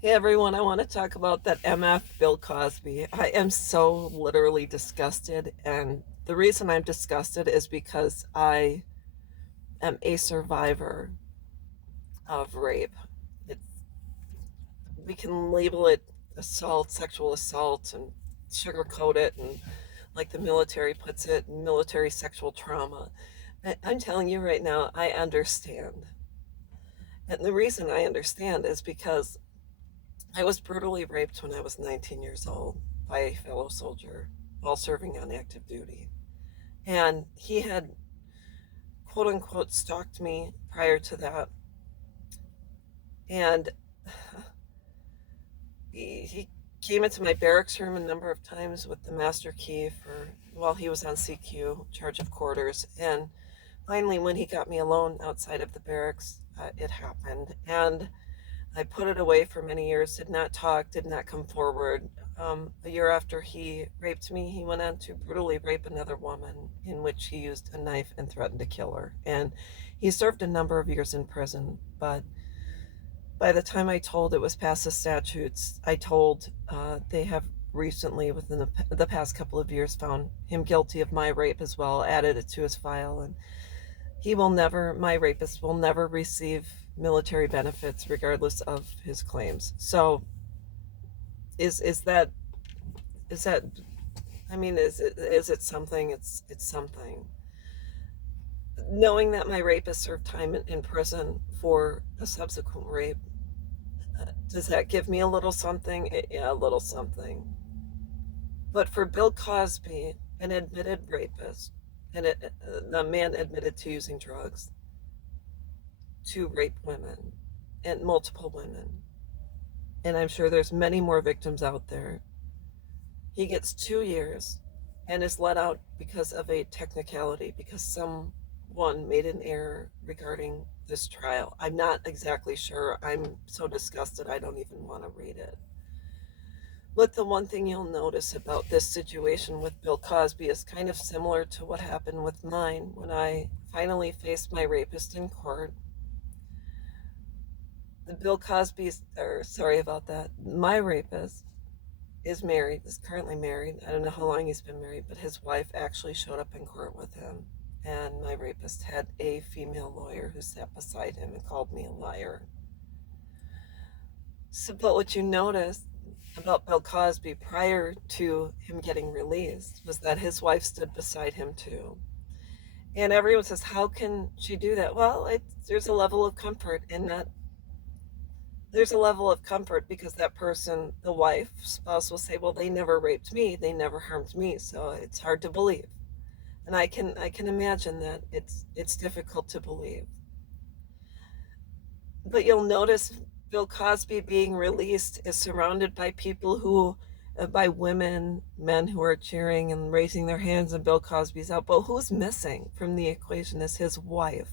Hey everyone, I want to talk about that MF Bill Cosby. I am so literally disgusted, and the reason I'm disgusted is because I am a survivor of rape. It's, we can label it assault, sexual assault, and sugarcoat it, and like the military puts it, military sexual trauma. I'm telling you right now, I understand. And the reason I understand is because I was brutally raped when I was 19 years old by a fellow soldier while serving on active duty. And he had, quote unquote, stalked me prior to that. And he came into my barracks room a number of times with the master key for while he was on CQ, charge of quarters. And finally, when he got me alone outside of the barracks, it happened. And I put it away for many years, did not talk, did not come forward. A year after he raped me, he went on to brutally rape another woman, in which he used a knife and threatened to kill her. And he served a number of years in prison, but by the time I told it was past the statutes, I told they have recently, within the past couple of years, found him guilty of my rape as well, added it to his file, and he will never, my rapist will never receive military benefits regardless of his claims. So is that is that I mean is it something? It's something. Knowing that my rapist served time in prison for a subsequent rape, does that give me a little something? Yeah, a little something. But for Bill Cosby, an admitted rapist, and a man admitted to using drugs, to rape women and multiple women, and I'm sure there's many more victims out there. He gets 2 years and is let out because of a technicality, because someone made an error regarding this trial. I'm not exactly sure. I'm so disgusted I don't even want to read it. But the one thing you'll notice about this situation with Bill Cosby is kind of similar to what happened with mine when I finally faced my rapist in court. The Bill Cosby's, or sorry about that, my rapist is married, is currently married. I don't know how long he's been married, but his wife actually showed up in court with him. And my rapist had a female lawyer who sat beside him and called me a liar. So, but what you noticed about Bill Cosby prior to him getting released was that his wife stood beside him too. And everyone says, how can she do that? Well, there's a level of comfort in that. There's a level of comfort because that person, the wife, spouse, will say, well, they never raped me, they never harmed me, so it's hard to believe. And I can imagine that it's difficult to believe. But you'll notice Bill Cosby being released is surrounded by people who, by women, men who are cheering and raising their hands, and Bill Cosby's out. But who's missing from the equation is his wife,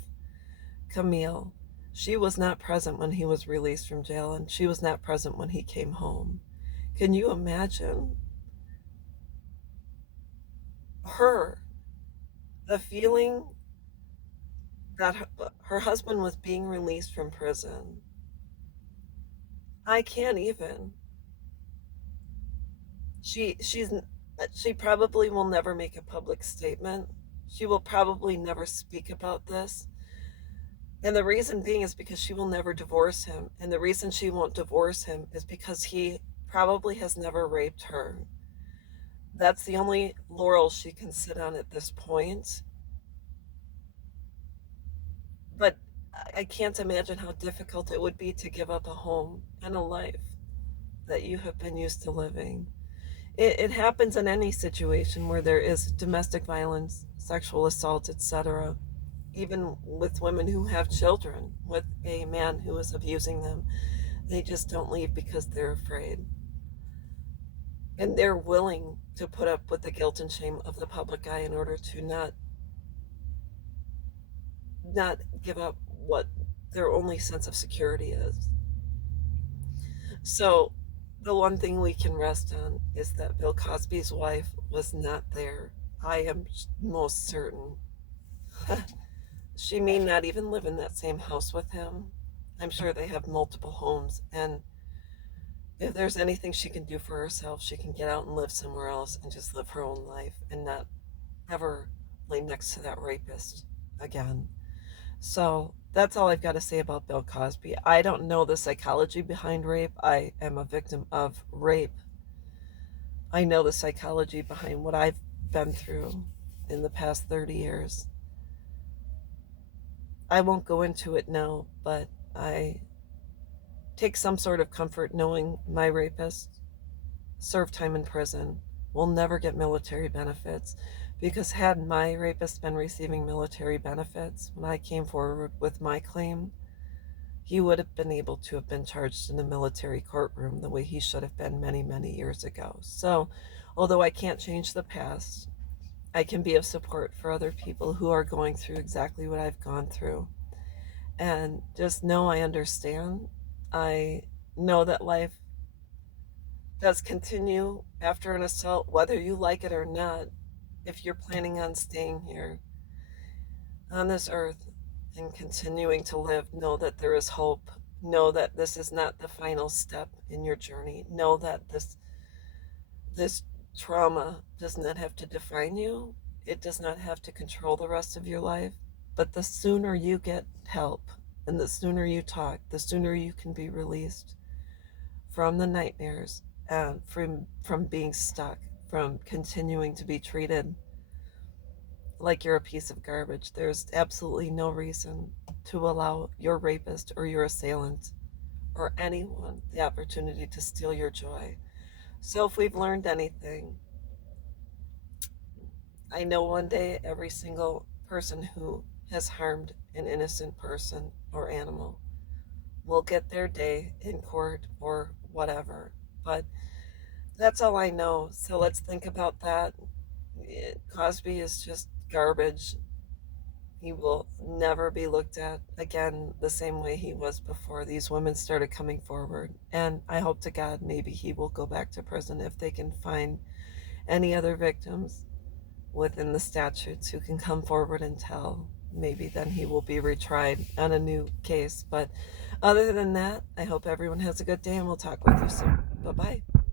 Camille. She was not present when he was released from jail, and she was not present when he came home. Can you imagine her, the feeling that her husband was being released from prison? I can't even. She probably will never make a public statement. She will probably never speak about this. And the reason being is because she will never divorce him. And the reason she won't divorce him is because he probably has never raped her. That's the only laurel she can sit on at this point. But I can't imagine how difficult it would be to give up a home and a life that you have been used to living. It happens in any situation where there is domestic violence, sexual assault, etc. Even with women who have children with a man who is abusing them, they just don't leave because they're afraid. And they're willing to put up with the guilt and shame of the public eye in order to not give up what their only sense of security is. So the one thing we can rest on is that Bill Cosby's wife was not there. I am most certain. She may not even live in that same house with him. I'm sure they have multiple homes. And If there's anything she can do for herself, she can get out and live somewhere else and just live her own life and not ever lay next to that rapist again. So that's all I've got to say about Bill Cosby. I don't know the psychology behind rape. I am a victim of rape. I know the psychology behind what I've been through in the past 30 years. I won't go into it now, but I take some sort of comfort knowing my rapist served time in prison, will never get military benefits, because had my rapist been receiving military benefits when I came forward with my claim, he would have been able to have been charged in a military courtroom the way he should have been many, many years ago. So, although I can't change the past, I can be of support for other people who are going through exactly what I've gone through. And just know I understand. I know that life does continue after an assault, whether you like it or not. If you're planning on staying here on this earth and continuing to live, know that there is hope. Know that this is not the final step in your journey. Know that this trauma does not have to define you. It does not have to control the rest of your life. But the sooner you get help and the sooner you talk, the sooner you can be released from the nightmares and from being stuck, from continuing to be treated like you're a piece of garbage. There's absolutely no reason to allow your rapist or your assailant or anyone the opportunity to steal your joy. So if we've learned anything, I know one day every single person who has harmed an innocent person or animal will get their day in court or whatever. But that's all I know. So let's think about that. Cosby is just garbage. He will never be looked at again the same way he was before these women started coming forward. And I hope to God maybe he will go back to prison if they can find any other victims within the statutes who can come forward and tell. Maybe then he will be retried on a new case. But other than that, I hope everyone has a good day and we'll talk with you soon. Bye bye.